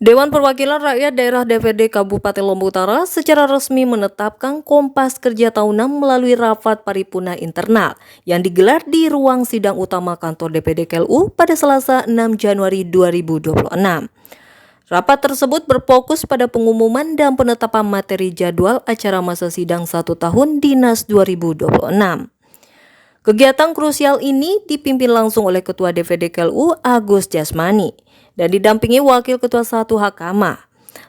Dewan Perwakilan Rakyat Daerah DPRD Kabupaten Lombok Utara secara resmi menetapkan Kompas Kerja Tahunan melalui rapat paripurna internal yang digelar di ruang sidang utama kantor DPD KLU pada Selasa 6 Januari 2026. Rapat tersebut berfokus pada pengumuman dan penetapan materi jadwal acara masa sidang 1 tahun Dinas 2026. Kegiatan krusial ini dipimpin langsung oleh Ketua DPD KLU Agus Jasmani dan didampingi Wakil Ketua 1 Hakama.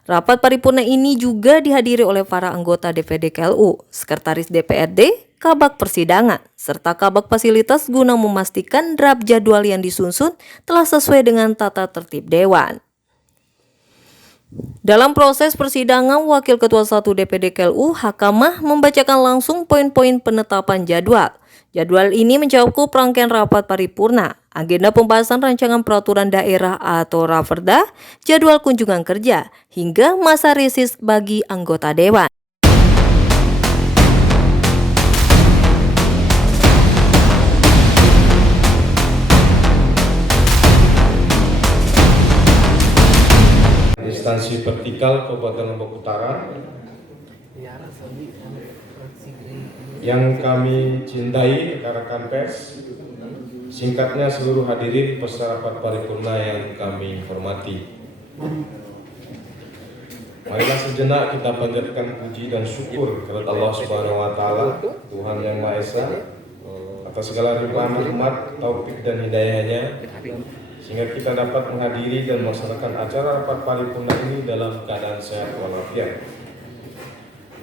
Rapat paripurna ini juga dihadiri oleh para anggota DPD KLU, Sekretaris DPRD, Kabak Persidangan, serta Kabak Fasilitas guna memastikan draft jadwal yang disusun telah sesuai dengan tata tertib Dewan. Dalam proses persidangan, Wakil Ketua 1 DPD KLU Hakamah membacakan langsung poin-poin penetapan jadwal. Jadwal ini mencakup rangkaian rapat paripurna, agenda pembahasan rancangan peraturan daerah atau Raperda, jadwal kunjungan kerja, hingga masa reses bagi anggota Dewan. Instansi vertikal Kabupaten Lombok Utara yang kami cintai, rekan-rekan pers, singkatnya seluruh hadirin peserta rapat paripurna yang kami hormati. Marilah sejenak kita panjatkan puji dan syukur kepada Allah Subhanahu wa taala, Tuhan yang Maha Esa, atas segala limpahan rahmat, taufik dan hidayahnya, sehingga kita dapat menghadiri dan melaksanakan acara rapat paripurna ini dalam keadaan sehat walafiat.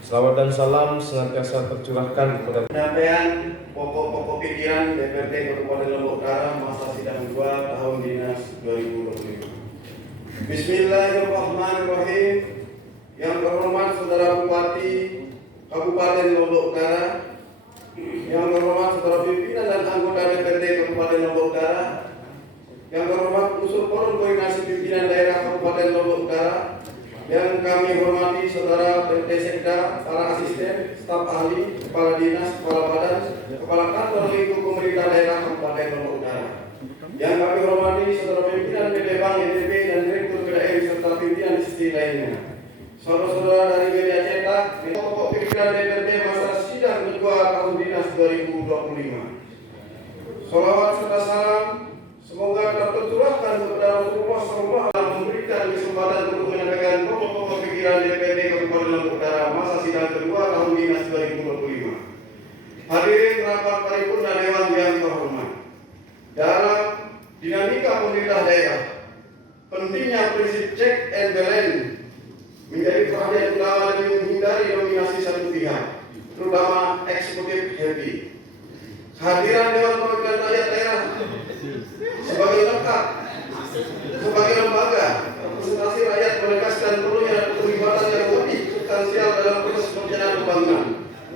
Selawat dan salam senantiasa tercurahkan kepada penyampaian pokok-pokok pikiran DPRD Kabupaten Lombok Utara masa sidang 2 tahun Dinas 2025. Bismillahirrahmanirrahim. Yang terhormat Saudara Bupati Kabupaten Lombok Utara, yang terhormat Saudara pimpinan dan anggota DPRD Kabupaten Lombok Utara, yang terhormat unsur forum koordinasi pimpinan daerah Kabupaten Lombok Utara, yang kami hormati Saudara PT Sekda, para asisten, staf ahli, kepala dinas, kepala badan, kepala kantor lingkup pemerintah daerah Kabupaten Lombok Utara, yang kami hormati Saudara pimpinan PT Bank NTB dan Direktur PDM serta pimpinan institusi lainnya, saudara-saudara dari media cetak, pokok pikiran DPRD masa sidang kedua tahun Dinas 2025. Sholawat serta salam semoga dapat tercurahkan kepada Rasulullah SAW dalam memberikan kesempatan untuk menyampaikan pokok-pokok pikiran DPRD Kabupaten Lombok Utara masa sidang kedua tahun Dinas 2025. Hadirin rapat paripurna Dewan yang terhormat. Dalam dinamika pemerintah daerah, pentingnya prinsip check and balance menjadi perhatian utama demi menghindari dominasi satu pihak, terutama eksekutif happy. Kehadiran Dewan Perwakilan Rakyat Daerah sebagai lekat, sebagai lembaga representasi rakyat menegaskan perlunya keterlibatan yang lebih substansial dalam proses perencanaan pembangunan.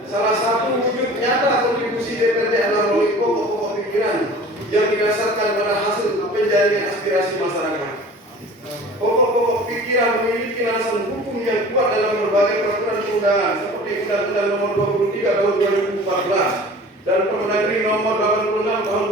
Salah satu wujud nyata kontribusi DPRD adalah melalui pokok-pokok pikiran yang didasarkan pada hasil penjaringan aspirasi masyarakat. Pokok-pokok pikiran memiliki landasan hukum yang kuat dalam berbagai peraturan perundangan seperti Undang-Undang Nomor 23 Tahun 2014 dan Permendagri Nomor 86 Tahun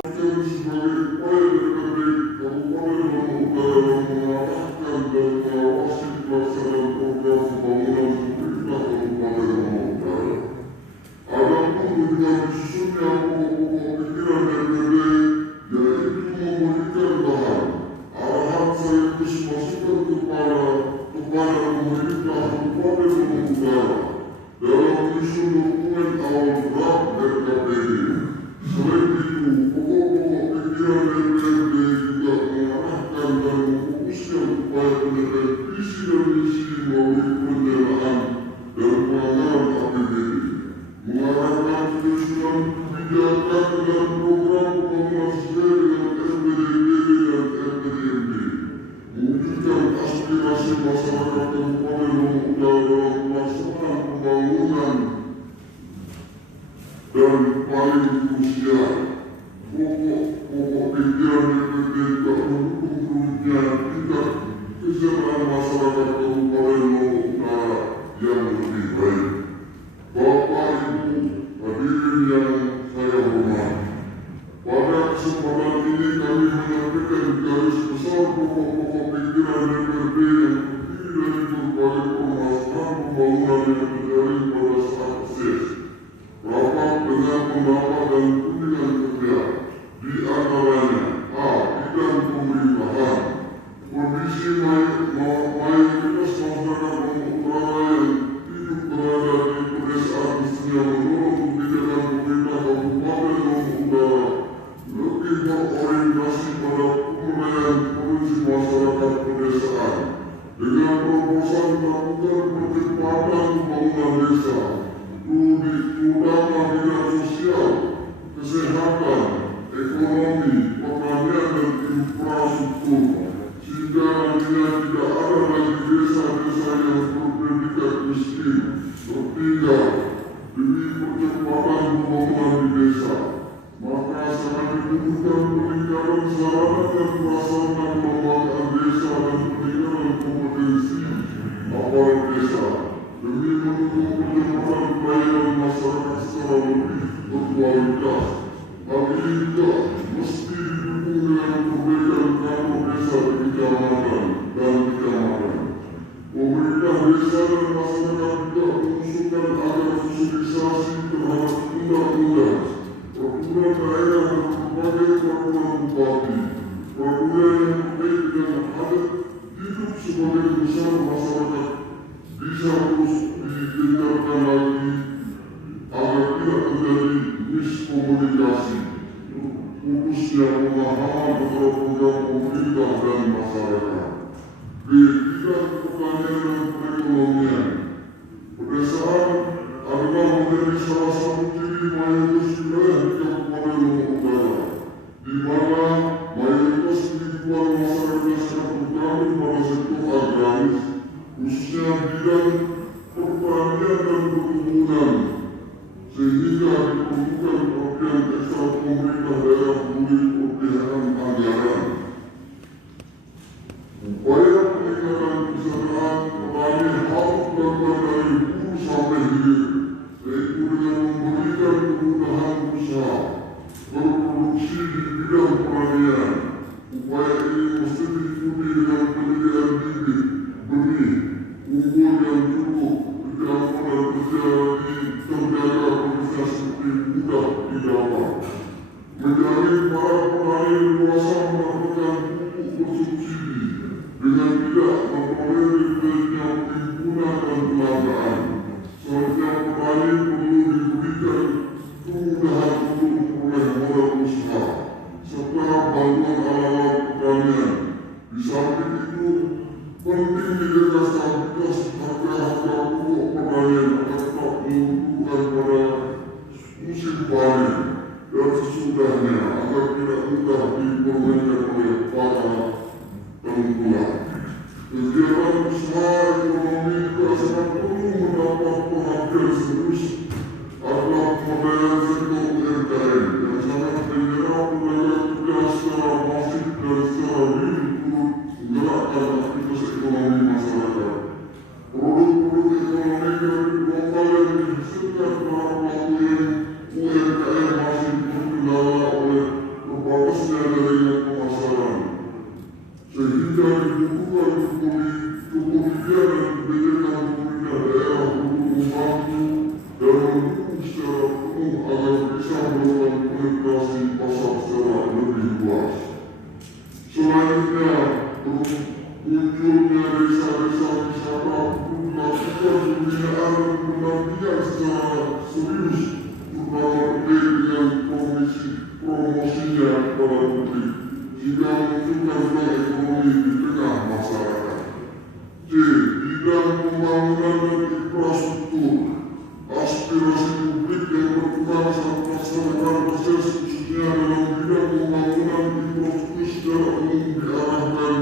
dan paling krusial, pokok-pokok pikiran DPRD tak mendukung turunnya tingkat kesejahteraan masyarakat Kabupaten Lombok Utara yang lebih baik. Bapak Ibu hadirin yang saya hormati, pada kesempatan ini kami menyampaikan garis besar pokok-pokok pikiran DPRD yang masyarakat pedesaan dengan proposal melakukan percepatan pembangunan desa, terutama bidang sosial, kesehatan, ekonomi, pertanian dan infrastruktur, sehingga nantinya tidak ada lagi desa-desa yang berpredikat miskin tertinggal demi percepatan pembangunan di desa. Maka sangat dibutuhkan peningkatan sarana dan prasarana pengembangan desa dan peningkatan kompetensi aparat desa demi mendukung percepatan pelayanan masyarakat secara lebih berkualitas. Hal ini juga mesti didukung dengan perbaikan kantor desa di kecamatan dan kecamatan. Pemerintah desa dan masyarakat juga mengusulkan agar sosialisasi terhadap undang-undang, peraturan daerah dan berbagai peraturan bupati, peraturan yang terkait dengan adat hidup sebagai besar masyarakat bisa terus ditingkatkan lagi agar tidak terjadi miskomunikasi, putusnya pemahaman terhadap program pemerintah dan masyarakat. B. Bidang pertanian dan perekonomian. Pedesaan adalah menjadi salah satu ciri mayoritas wilayah di Kabupaten Lombok Utara, di mana mayoritas kehidupan masyarakat sangat bergantung pada sektor agraris, khususnya bidang pertanian dan perkebunan, sehingga diperlukan perhatian ekstra pemerintah daerah melalui pembiayaan anggaran. Upaya peningkatan kesejahteraan petani harus dilakukan dari hulu sampai hilir, yaitu dengan memberikan kemudahan usaha berproduksi di bidang pertanian. Upaya ini mesti diikuti dengan penyediaan bibit, benih, unggul yang cukup, dijangkau dan terjaga prosesnya seperti mudah didapat. Menjamin para petani dewasa mendapatkan pupuk bersubsidi dengan tidak memperoleh diberinya penimbunan dan pelagaan. Selanjutnya petani perlu diberikan kemudahan untuk memperoleh modal usaha serta bantuan alat-alat pertanian. Di samping itu penting dijaga stabilitas harga-harga pokok pertanian agar tetap menguntungkan pada musim panen dan sesudahnya agar tidak mudah dipermainkan oleh para tengkulak. Kegiatan usaha ekonomi juga sangat perlu mendapat perhatian serius adalah pemberdayaan sektor UMKM yang sangat menyerap tenaga kerja secara masif dan secara real turut menggerakkan aktivitas ekonomi masyarakat. Produk-produk ekonomi lokal yang dihasilkan para pelaku UMKM masih terkendala oleh terbatasnya jaringan pemasaran, sehingga dibutuhkan kepolisian dan kebijakan pemerintah daerah untuk membantu dan mendukung secara penuh agar bisa melakukan penetrasi pasar secara lebih luas. Selanjutnya, munculnya desa-desa wisata perlu dilakukan pembinaan dan pendampingan secara serius, terutama terkait dengan promosinya kepada publik, sehingga menunjukkan nilai ekonomi di tengah masyarakat. C. Bidang pembangunan dan infrastruktur. Aspirasi publik yang berkurang saat pelaksanaan proses khususnya dalam bidang pembangunan infrastruktur secara umum diarahkan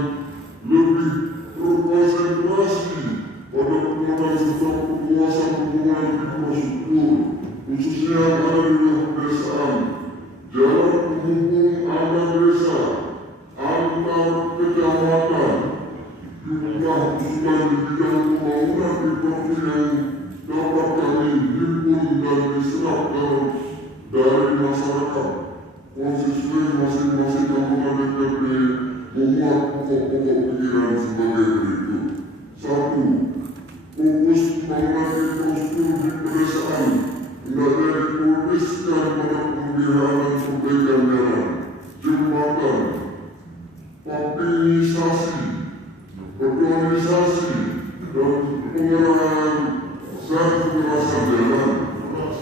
lebih terkonsentrasi pada pengembangan serta perluasan pembangunan infrastruktur, khususnya yang ada di wilayah pedesaan, jalan penghubung antar desa, antar kecamatan, jumlah usulan di bidang pembangunan infrastruktur yang dapat kami himpun dan diserap dari masyarakat. Konstituen masing-masing anggota DPRD memuat pokok-pokok pikiran sebagai berikut. 1. Fokus pembangunan infrastruktur di pedesaan hendaknya difokuskan pada pemeliharaan dan perbaikan jalan, jembatan, papinisasi, betonisasi, dan pengerahan zat kekerasan jalan,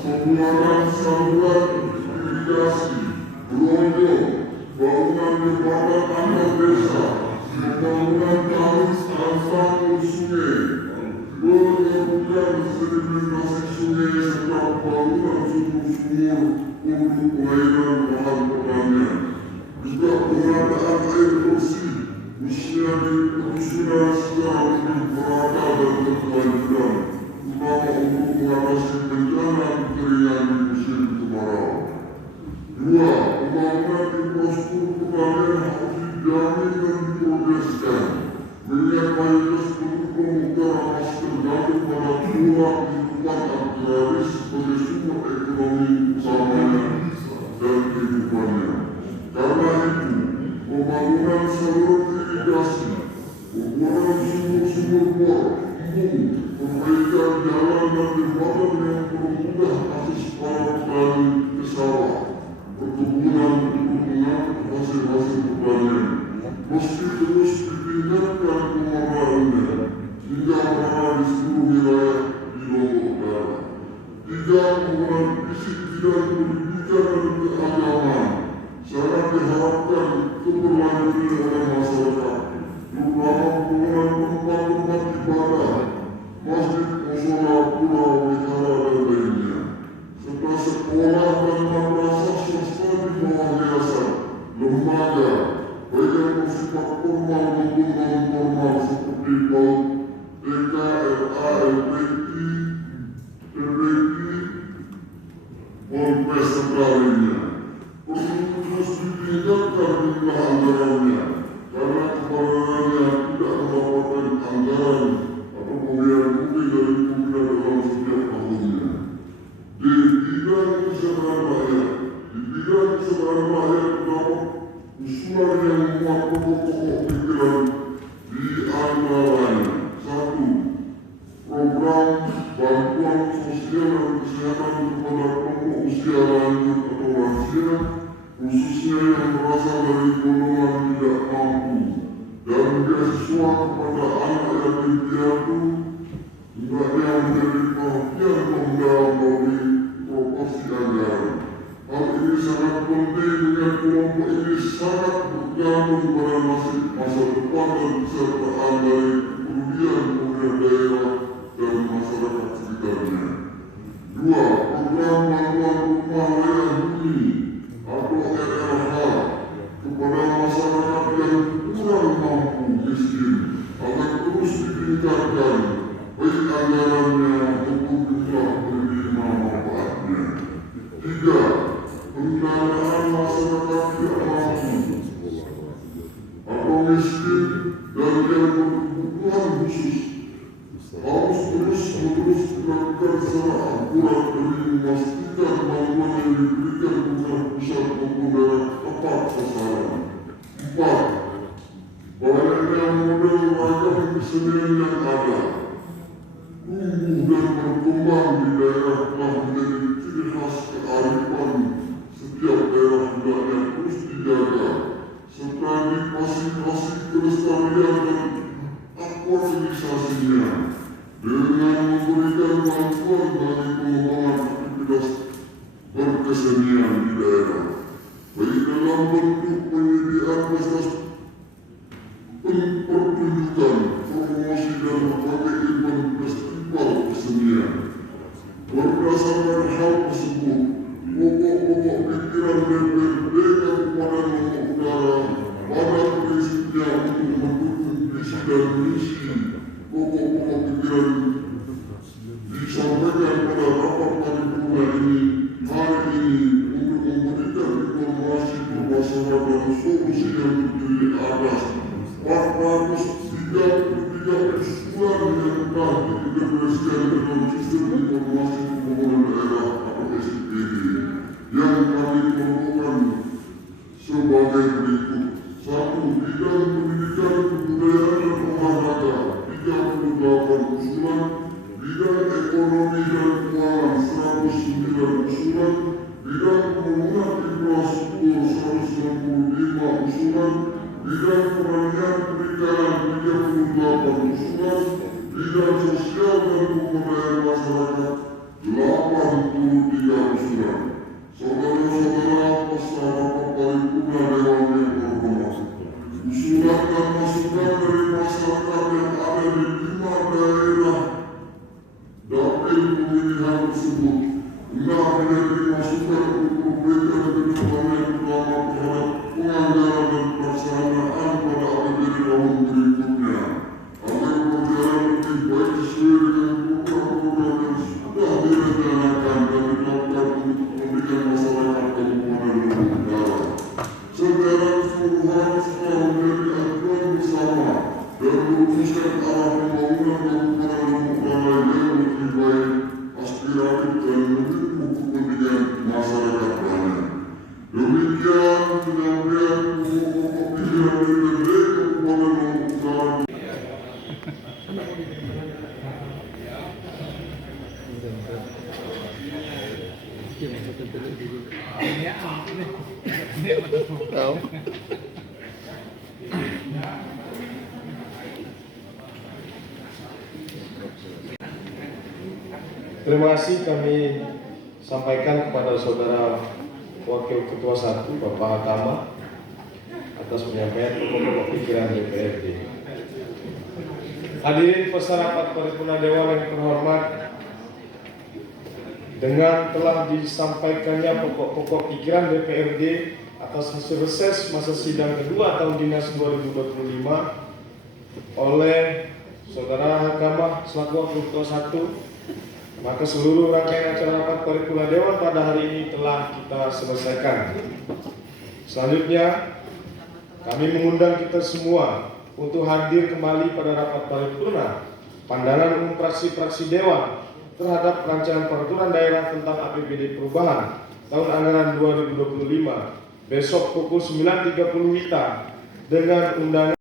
pembuatan saluran irigasi, berondong, bangunan jembatan antar desa, pembangunan Mengalis asal sungai, mengaburkan sedimentasi sungai serta pembangunan sumur-sumur untuk pengairan bahan pertanian. Juga pengadaan air bersih, khususnya di penyusunan secara lebih merata dan berkelanjutan, terutama untuk mengatasi bencana kekeringan di musim kemarau. 2. Pembangunan infrastruktur pertanian harus dijamin dan diprogreskan, mengingat mayoritas penduduk Lombok Utara masih tergantung pada pola kehidupan agraris sebagai sumber ekonomi utamanya dan kehidupannya. Karena itu, pembangunan saluran irigasi, pembuatan sumur-sumur bor, embung, perbaikan jalan dan jembatan yang mempermudah akses para petani ke sawah, perkebunan untuk mengangkut hasil-hasil pertanian, mesti terus ditingkatkan pemerawaannya hingga merata di seluruh wilayah di Lombok Utara. 3. Pembangunan fisik bidang pendidikan dan keagamaan sangat diharapkan keberlanjutan oleh masyarakat, terutama pembangunan tempat-tempat ibadah, masjid, mushola, pura, wihara, dan lainnya, serta sekolah dan madrasah swasta di bawah yayasan, lembaga, baik yang bersifat formal maupun non-formal seperti PAUD, TK, RA, LPT, PBT, Polres, serta lainnya. Perlu terus ditingkatkan jumlah anggarannya, karena kebenarannya tidak mendapatkan anggaran atau pembiayaan rutin dari pemerintah dalam setiap tahunnya. Di bidang kesejahteraan rakyat, terdapat usulan yang memuat pokok-pokok pikiran di antaranya: 1. Program bantuan sosial dan kesehatan kepada kelompok usia lanjut atau lansia, khususnya yang berasal dari golongan tidak mampu, dan beasiswa kepada anak yatim piatu, hendaknya menjadi perhatian mendalam melalui proporsi anggaran. Hal ini sangat penting dengan kelompok ini sangat bergantung pada masa depan dan kesejahteraan dari kepedulian pemerintah daerah dan masyarakat sekitarnya. 2. Program bantuan rumah layak huni atau RLH kepada masyarakat yang kurang mampu miskin agar terus ditingkatkan, baik anggarannya maupun jumlah penerima manfaatnya. 3. Pendanaan masyarakat tidak mampu atau miskin dan yang berkebutuhan khusus harus terus-menerus dilakukan secara akurat demi memastikan bantuan yang diberikan bukan pusat maupun daerah tepat sasaran. 4. Banyaknya model ragam kesenian yang ada, tumbuh dan berkembang di daerah telah menjadi ciri khas kearifan setiap daerah, hendaknya terus dijaga serta difasilitasi kelestarian dan aktualisasinya dengan memberikan bantuan bagi pengembangan aktivitas berkesenian di daerah, baik dalam bentuk penyediaan pertunjukan, promosi, dan berbagai event festival kesenian. Berdasarkan hal tersebut, pokok-pokok pikiran DPRD Kabupaten Lombok Utara pada prinsipnya untuk mendukung visi dan misi pokok-pokok pikiran disampaikan pada rapat paripurna ini hari ini untuk memberikan informasi bermasalah dan solusi yang terdiri atas 433 usulan yang telah diintegrasikan dalam sistem informasi pembangunan daerah atau SIPD yang kami kelompokkan sebagai berikut. 1. Bidang pendidikan, kebudayaan, dan olahraga 38 usulan. Bidang ekonomi dan keuangan 109 usulan. Bidang pembangunan infrastruktur 195 usulan. Bidang pertanian perikanan 38 usulan. Bidang sosial dan pemberdayaan masyarakat 83 usulan. Saudara-saudara peserta rapat paripurna dewan yang terhormat, usulan dan masukan dari masyarakat yang ada di 5 daerah dapil pemilihan tersebut hendak menjadi masukan untuk perbaikan ke depannya, terutama terhadap penganggaran dan pelaksanaan pada APBD tahun berikutnya, agar berjalan lebih baik sesuai dengan program-program yang sudah direncanakan dan dilakukan untuk kepentingan masyarakat Kabupaten Lombok Utara. Secara keseluruhan setelah menjadi acuan bersama dan merumuskan arah pembangunan Kabupaten Lombok Utara yang lebih baik, aspiratif dan mendukung kepentingan masyarakat banyak. Demikian penyampaian pokok pikiran DPD Kabupaten Lombok Utara. Terima kasih kami sampaikan kepada Saudara Wakil Ketua 1 Bapak Hatama atas penyampaian pokok-pokok pikiran DPRD. Hadirin peserta rapat paripurna Dewan yang terhormat, dengan telah disampaikannya pokok-pokok pikiran DPRD atas hasil reses masa sidang kedua tahun dinas 2025 oleh Saudara Hakamah selaku Wakil Ketua 1, maka seluruh rangkaian acara rapat paripurna Dewan pada hari ini telah kita selesaikan. Selanjutnya, kami mengundang kita semua untuk hadir kembali pada rapat paripurna pandangan umum fraksi-fraksi Dewan terhadap rancangan peraturan daerah tentang APBD perubahan tahun anggaran 2025 besok pukul 9.30 WITA dengan undangan